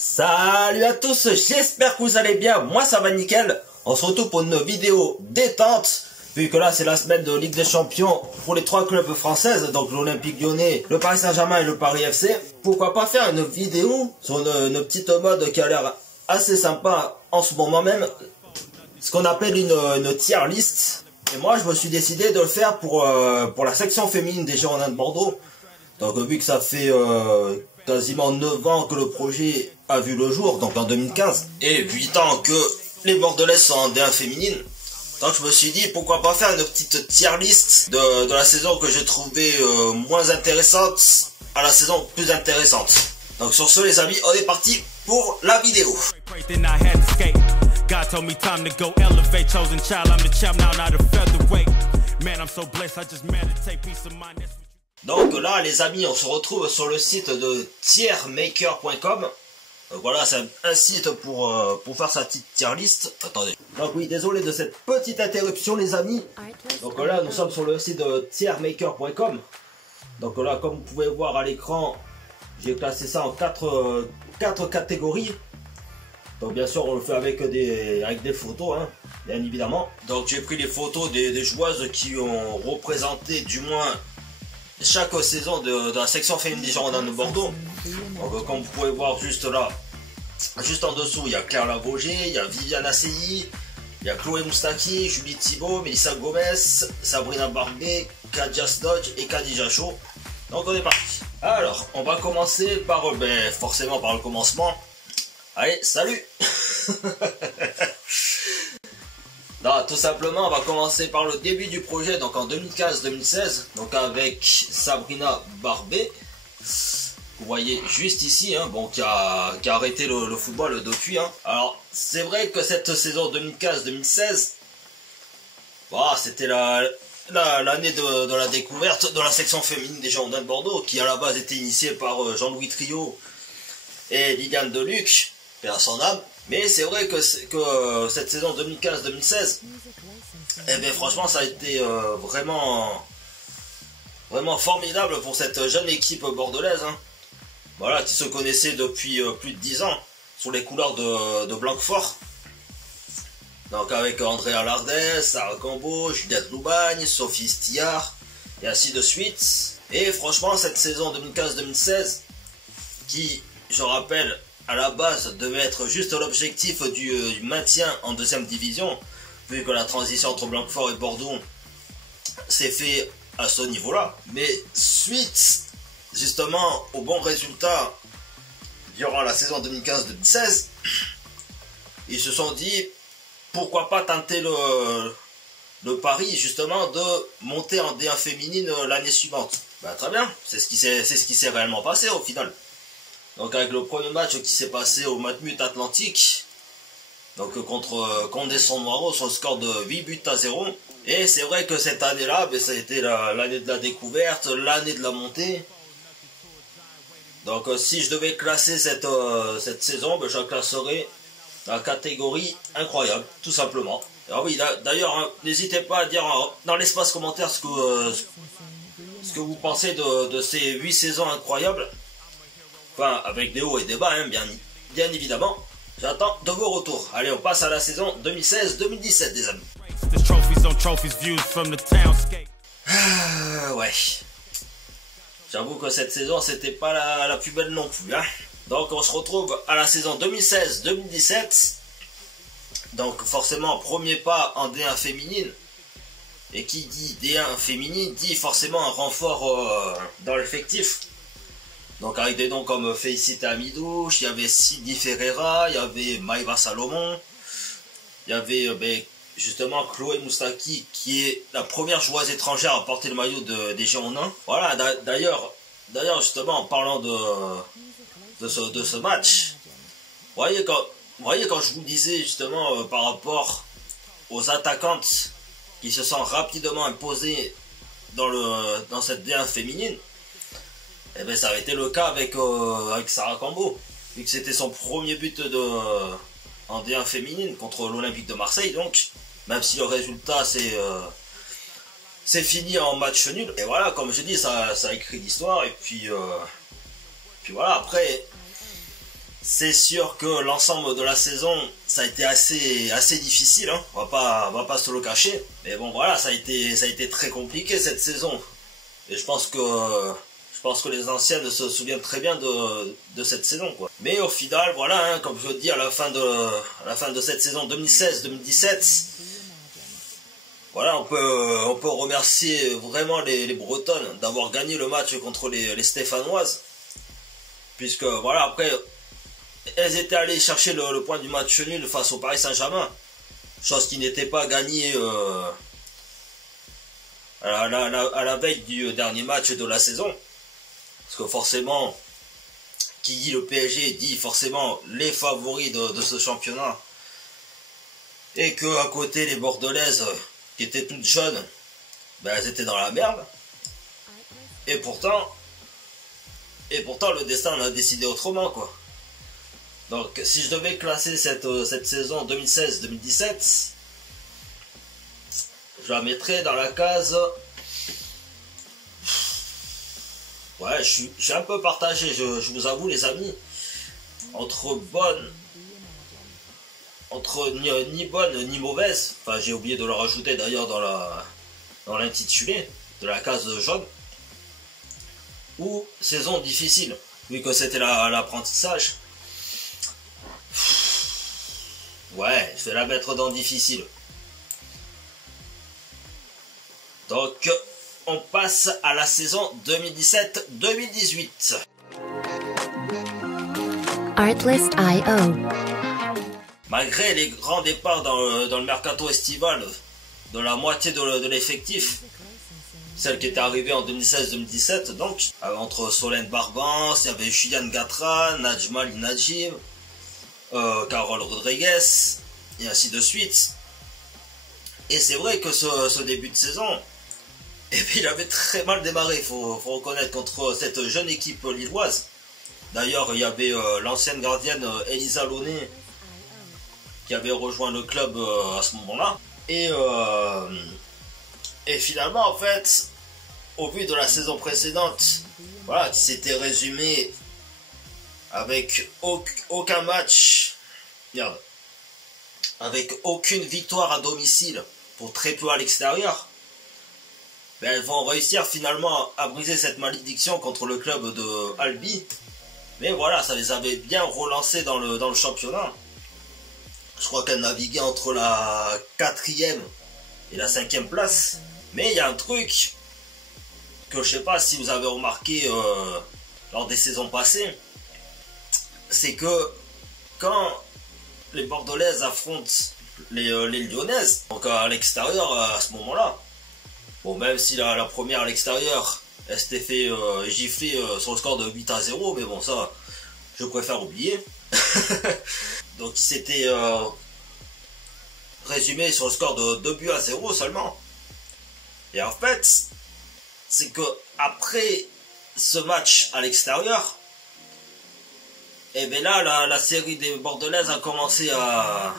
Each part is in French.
Salut à tous, j'espère que vous allez bien, moi ça va nickel. On se retrouve pour une vidéo détente, vu que là c'est la semaine de Ligue des Champions pour les trois clubs françaises, donc l'Olympique Lyonnais, le Paris Saint-Germain et le Paris FC. Pourquoi pas faire une vidéo sur une petite mode qui a l'air assez sympa en ce moment même, ce qu'on appelle une tier list. Et moi je me suis décidé de le faire pour la section féminine des Girondins de Bordeaux. Donc vu que ça fait quasiment 9 ans que le projet a vu le jour, donc en 2015, et 8 ans que les Bordelaises sont en D1 féminine, donc je me suis dit pourquoi pas faire une petite tier list de la saison que j'ai trouvée moins intéressante à la saison plus intéressante. Donc sur ce les amis, on est parti pour la vidéo. Donc là les amis, on se retrouve sur le site de tiermaker.com. Voilà, c'est un site pour faire sa petite tier list. Attendez. Donc oui, désolé de cette petite interruption les amis. Donc là nous sommes sur le site de tiermaker.com. Donc là comme vous pouvez voir à l'écran, j'ai classé ça en 4 catégories. Donc bien sûr on le fait avec des photos, hein, bien évidemment. Donc j'ai pris les photos des joueuses qui ont représenté du moins chaque saison de la section féminine des Girondins de Bordeaux. Donc, comme vous pouvez voir juste là, juste en dessous, il y a Claire Lavogé, il y a Viviane Assey, il y a Chloé Moustaki, Julie Thibault, Mélissa Gomez, Sabrina Barbet, Kadia Stodge et Khadija Chaud. Donc on est parti. Alors, on va commencer par, forcément par le commencement. Allez, salut. Non, tout simplement, on va commencer par le début du projet, donc en 2015-2016, donc avec Sabrina Barbet. Vous voyez juste ici, hein, bon, qui a arrêté le football depuis. Hein. Alors, c'est vrai que cette saison 2015-2016, bah, c'était l'année de la découverte de la section féminine des Girondins de Bordeaux, qui à la base était initiée par Jean-Louis Trio et Liliane Deluc, et à son âme. Mais c'est vrai que cette saison 2015-2016, eh bien franchement ça a été vraiment formidable pour cette jeune équipe bordelaise, hein. Voilà, qui se connaissait depuis plus de 10 ans sous les couleurs de Blanquefort. Donc avec Andrea Lardès, Sarah Cambo, Juliette Loubagne, Sophie Stillard et ainsi de suite. Et franchement cette saison 2015-2016 qui, je rappelle, à la base devait être juste l'objectif du maintien en deuxième division, vu que la transition entre Blanquefort et Bordeaux s'est fait à ce niveau-là. Mais suite justement au bon résultat durant la saison 2015-2016, ils se sont dit pourquoi pas tenter le pari justement de monter en D1 féminine l'année suivante. Bah, très bien, c'est ce qui s'est réellement passé au final. Donc avec le premier match qui s'est passé au Matmut Atlantique, donc contre Condé-Son Noiro sur le score de 8-0. Et c'est vrai que cette année-là, ça a été l'année de la découverte, l'année de la montée. Donc si je devais classer cette saison, je la classerais dans la catégorie incroyable, tout simplement. Alors oui, d'ailleurs, hein, n'hésitez pas à dire dans l'espace commentaire ce que vous pensez de ces 8 saisons incroyables. Enfin, avec des hauts et des bas, hein, bien évidemment. J'attends de vos retours. Allez, on passe à la saison 2016-2017, les amis. Ouais. J'avoue que cette saison, c'était pas la plus belle non plus. Hein. Donc, on se retrouve à la saison 2016-2017. Donc, forcément, premier pas en D1 féminine. Et qui dit D1 féminine, dit forcément un renfort dans l'effectif. Donc avec des noms comme Félicité Amidouche, il y avait Sydney Ferreira, il y avait Maïva Salomon, il y avait justement Chloé Moustaki qui est la première joueuse étrangère à porter le maillot des Girondins. Voilà, d'ailleurs justement en parlant de ce match, vous voyez quand je vous disais justement par rapport aux attaquantes qui se sont rapidement imposées dans cette D1 féminine, eh bien, ça avait été le cas avec Sarah Cambo, vu que c'était son premier but en D1 féminine contre l'Olympique de Marseille. Donc, même si le résultat c'est fini en match nul. Et voilà, comme je dis, ça a écrit l'histoire. Et puis voilà, après, C'est sûr que l'ensemble de la saison, ça a été assez difficile, hein. On va pas se le cacher. Mais bon, voilà, ça a été très compliqué cette saison. Et je pense que les anciennes se souviennent très bien de cette saison, quoi. Mais au final, voilà, hein, comme je dis, à la fin de cette saison 2016-2017, voilà, on peut remercier vraiment les Bretonnes d'avoir gagné le match contre les Stéphanoises. Puisque, voilà, après, elles étaient allées chercher le point du match nul face au Paris Saint-Germain. Chose qui n'était pas gagnée à la veille du dernier match de la saison. Parce que forcément, qui dit le PSG dit forcément les favoris de ce championnat. Et que à côté, les Bordelaises, qui étaient toutes jeunes, ben, elles étaient dans la merde. Et pourtant, le destin en a décidé autrement, quoi. Donc, si je devais classer cette saison 2016-2017, je la mettrais dans la case... Ouais, je suis un peu partagé, je vous avoue, les amis, entre ni bonne ni mauvaise. Enfin, j'ai oublié de le rajouter d'ailleurs dans l'intitulé de la case jaune. Ou saison difficile, vu que c'était l'apprentissage. Ouais, je vais la mettre dans difficile. Donc, on passe à la saison 2017-2018. Artlist.io. Malgré les grands départs dans le mercato estival de la moitié de l'effectif, celle qui était arrivée en 2016-2017, donc, entre Solène Barbans, il y avait Julian Gatra, Najma Najib, Carole Rodriguez, et ainsi de suite. Et c'est vrai que ce début de saison, et puis il avait très mal démarré, faut reconnaître, contre cette jeune équipe lilloise. D'ailleurs, il y avait l'ancienne gardienne Elisa Launay qui avait rejoint le club à ce moment-là. Et finalement, en fait, au vu de la saison précédente, voilà, qui s'était résumée avec aucun match, merde, avec aucune victoire à domicile pour très peu à l'extérieur, ben elles vont réussir finalement à briser cette malédiction contre le club de Albi. Mais voilà, ça les avait bien relancés dans le championnat. Je crois qu'elles naviguaient entre la 4e et la 5e place. Mais il y a un truc que je sais pas si vous avez remarqué lors des saisons passées, c'est que quand les Bordelaises affrontent les Lyonnaises, donc à l'extérieur à ce moment-là, bon, même si la première à l'extérieur, elle s'était fait gifler sur le score de 8-0, mais bon, ça, je préfère oublier. Donc, il s'était résumé sur le score de 2-0 seulement. Et en fait, c'est que après ce match à l'extérieur, et bien là, la série des Bordelaises a commencé à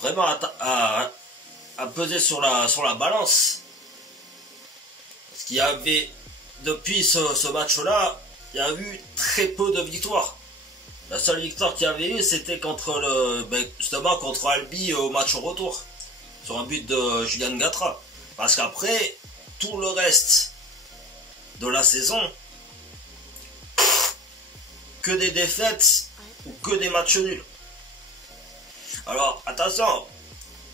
vraiment à peser sur la balance. Parce qu'il y avait, depuis ce match-là, il y a eu très peu de victoires. La seule victoire qu'il y avait eu, c'était justement contre Albi au match au retour, sur un but de Julian Gatra. Parce qu'après, tout le reste de la saison, que des défaites ou que des matchs nuls. Alors, attention,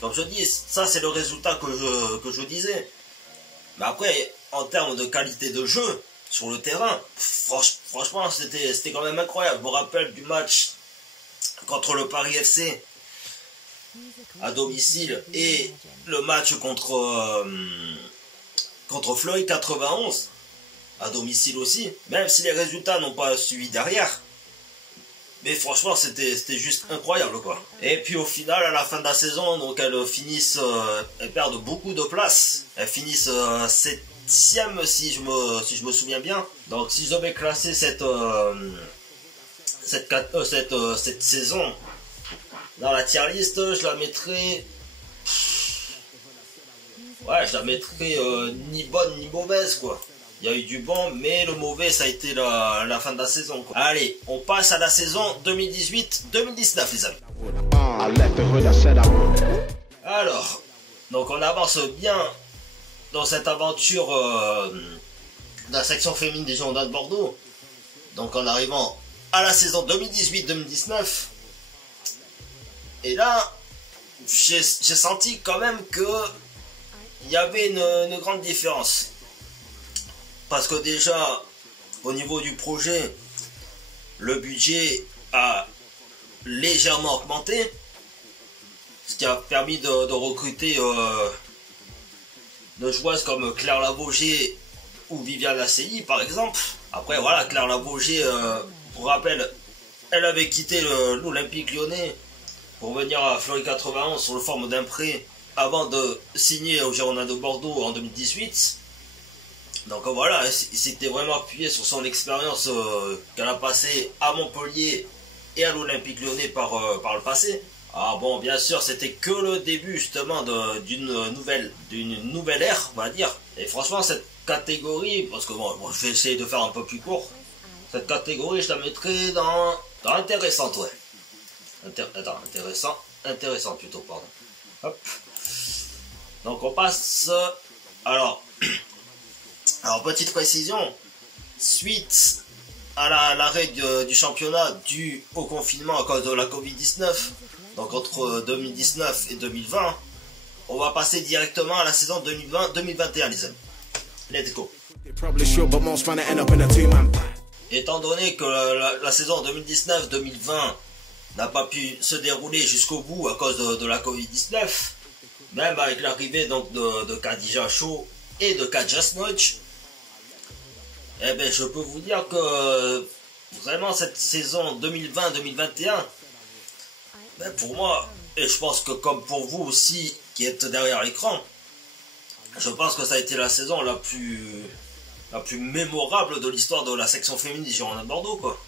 comme je dis, ça c'est le résultat que je disais. Mais après, en termes de qualité de jeu, sur le terrain, franchement, c'était quand même incroyable. Je me rappelle du match contre le Paris FC à domicile et le match contre Fleury 91 à domicile aussi, même si les résultats n'ont pas suivi derrière. Mais franchement, c'était juste incroyable, quoi. Et puis au final, à la fin de la saison, donc elles perdent beaucoup de places. Elles finissent 7e si je me souviens bien. Donc si je devais classer cette saison dans la tier list, je la mettrais... Ouais, je la mettrais ni bonne ni mauvaise, quoi. Il y a eu du bon, mais le mauvais, ça a été la fin de la saison, quoi. Allez, on passe à la saison 2018-2019, les amis. Alors, donc on avance bien dans cette aventure de la section féminine des Girondins de Bordeaux. Donc en arrivant à la saison 2018-2019. Et là, j'ai senti quand même que il y avait une grande différence. Parce que déjà, au niveau du projet, le budget a légèrement augmenté. Ce qui a permis de recruter de joueuses comme Claire Lavogé ou Viviane Asseyi par exemple. Après voilà, Claire Lavogé, pour rappel, elle avait quitté l'Olympique Lyonnais pour venir à Fleury 91 sur le forme d'un prêt avant de signer au Girondins de Bordeaux en 2018. Donc voilà, il s'était vraiment appuyé sur son expérience qu'elle a passée à Montpellier et à l'Olympique Lyonnais par le passé. Ah bon, bien sûr, c'était que le début justement d'une nouvelle ère, on va dire. Et franchement, cette catégorie, parce que bon, je vais essayer de faire un peu plus court, cette catégorie, je la mettrais dans intéressante, ouais. Intéressant plutôt, pardon. Hop. Donc on passe, alors, petite précision, suite à l'arrêt du championnat dû au confinement à cause de la Covid-19, donc entre 2019 et 2020, on va passer directement à la saison 2020-2021, les amis. Let's go. Étant donné que la saison 2019-2020 n'a pas pu se dérouler jusqu'au bout à cause de la Covid-19, même avec l'arrivée donc de Khadija Cho et de Kaja Snodge, eh ben je peux vous dire que vraiment cette saison 2020-2021, ben pour moi, et je pense que comme pour vous aussi qui êtes derrière l'écran, je pense que ça a été la saison la plus mémorable de l'histoire de la section féminine des Girondins de Bordeaux, quoi.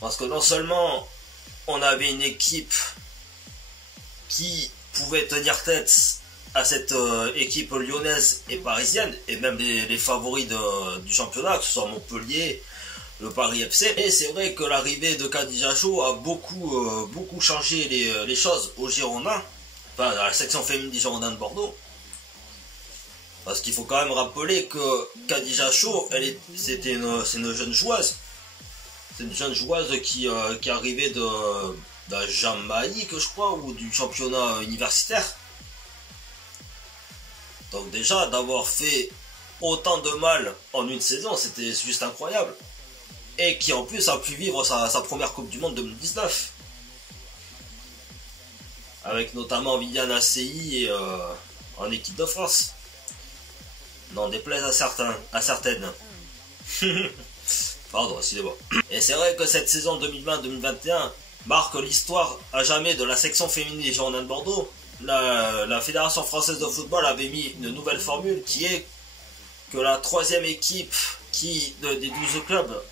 Parce que non seulement on avait une équipe qui pouvait tenir tête à cette équipe lyonnaise et parisienne, et même les favoris du championnat, que ce soit Montpellier, le Paris FC. Et c'est vrai que l'arrivée de Khadija Cho a beaucoup changé les choses aux Girondins, enfin à la section féminine des Girondins de Bordeaux. Parce qu'il faut quand même rappeler que Khadija Cho, c'est une jeune joueuse. C'est une jeune joueuse qui arrivait de la Jamaïque, je crois, ou du championnat universitaire. Donc déjà, d'avoir fait autant de mal en une saison, c'était juste incroyable. Et qui en plus a pu vivre sa première Coupe du Monde 2019. Avec notamment Viviane Asseyi en équipe de France. N'en déplaise à certaines. Pardon, excusez-moi. Et c'est vrai que cette saison 2020-2021 marque l'histoire à jamais de la section féminine des Girondins de Bordeaux. La Fédération française de football avait mis une nouvelle formule qui est que la troisième équipe des 12 clubs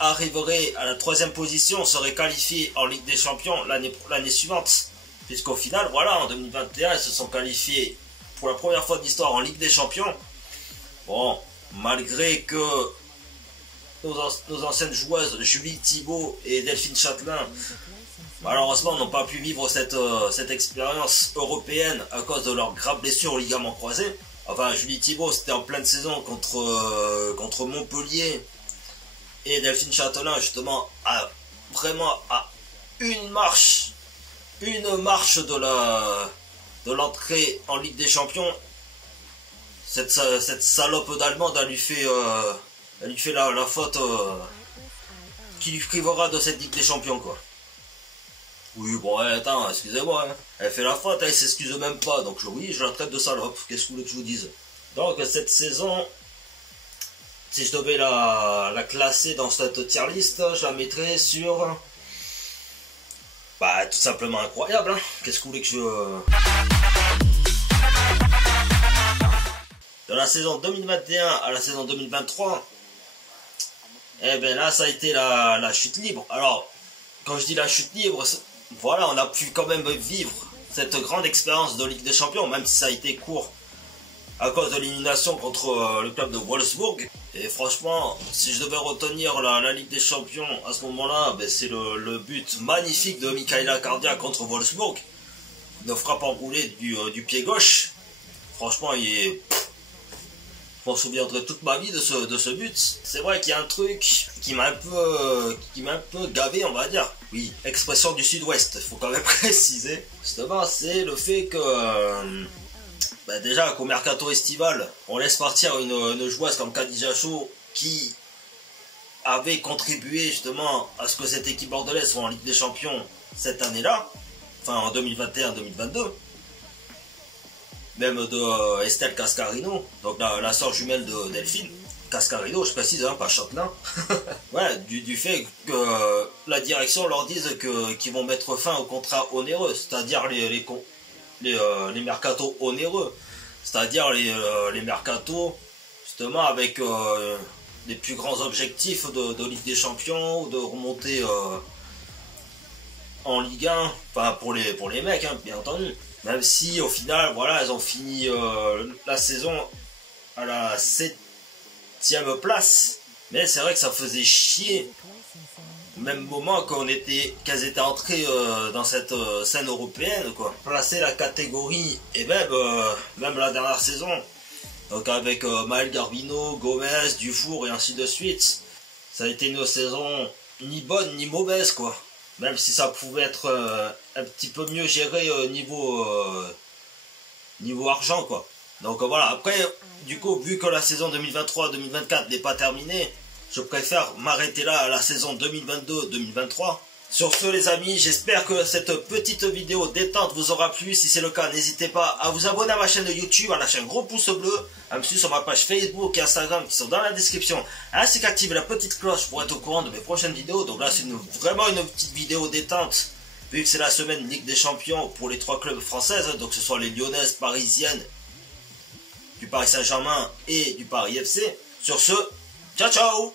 arriverait à la troisième position serait qualifiée en Ligue des Champions l'année suivante. Puisqu'au final, voilà, en 2021, elles se sont qualifiées pour la première fois de l'histoire en Ligue des Champions. Bon, malgré que nos anciennes joueuses Julie Thibault et Delphine Châtelain malheureusement n'ont pas pu vivre cette expérience européenne à cause de leur grave blessure au ligament croisé. Enfin, Julie Thibault, c'était en pleine saison contre Montpellier, et Delphine Châtelain justement vraiment à une marche de l'entrée en Ligue des Champions. Cette salope d'Allemande, elle lui fait la faute qui lui privera de cette Ligue des Champions, quoi. Oui, bon, attends, excusez-moi, hein. Elle fait la faute, elle s'excuse même pas, donc oui, je la traite de salope, qu'est-ce que vous voulez que je vous dise? Donc, cette saison, si je devais la classer dans cette tier list, je la mettrais sur... Bah, tout simplement incroyable, hein. Qu'est-ce que vous voulez que je... De la saison 2021 à la saison 2023, eh ben là, ça a été la chute libre. Alors, quand je dis la chute libre, voilà, on a pu quand même vivre cette grande expérience de Ligue des Champions, même si ça a été court à cause de l'élimination contre le club de Wolfsburg. Et franchement, si je devais retenir la Ligue des Champions à ce moment-là, ben c'est le but magnifique de Mikaela Cardia contre Wolfsburg. Une frappe enroulée du pied gauche. Franchement, je m'en souviendrai toute ma vie de ce but. C'est vrai qu'il y a un truc qui m'a un peu gavé, on va dire. Oui, expression du sud-ouest, il faut quand même préciser. Justement, c'est le fait que déjà qu'au mercato estival, on laisse partir une joueuse comme Khadija Cho qui avait contribué justement à ce que cette équipe bordelaise soit en Ligue des Champions cette année-là, enfin en 2021-2022. Même de Estelle Cascarino, donc la sœur jumelle de Delphine. Cascarino, je précise, hein, pas Châtelain. Ouais, du fait que la direction leur dise qu'ils vont mettre fin aux contrats onéreux, c'est-à-dire les mercatos onéreux, c'est-à-dire les mercatos justement avec les plus grands objectifs de Ligue des Champions ou de remonter en Ligue 1, enfin pour les mecs, hein, bien entendu. Même si au final, voilà, elles ont fini la saison à la 7e place. Mais c'est vrai que ça faisait chier. Au même moment qu'elles étaient entrées dans cette scène européenne, quoi. Placer la catégorie, et même la dernière saison. Donc avec Maël Garbino, Gomez, Dufour et ainsi de suite. Ça a été une saison ni bonne ni mauvaise, quoi. Même si ça pouvait être un petit peu mieux géré niveau argent, quoi. Donc voilà, après, du coup, vu que la saison 2023-2024 n'est pas terminée, je préfère m'arrêter là à la saison 2022-2023. Sur ce les amis, j'espère que cette petite vidéo détente vous aura plu. Si c'est le cas, n'hésitez pas à vous abonner à ma chaîne de YouTube, à lâcher un gros pouce bleu, à me suivre sur ma page Facebook et Instagram qui sont dans la description, ainsi qu'activer la petite cloche pour être au courant de mes prochaines vidéos. Donc là c'est vraiment une petite vidéo détente, vu que c'est la semaine Ligue des Champions pour les 3 clubs françaises, donc que ce soit les Lyonnaises, Parisiennes, du Paris Saint-Germain et du Paris FC. Sur ce, ciao ciao.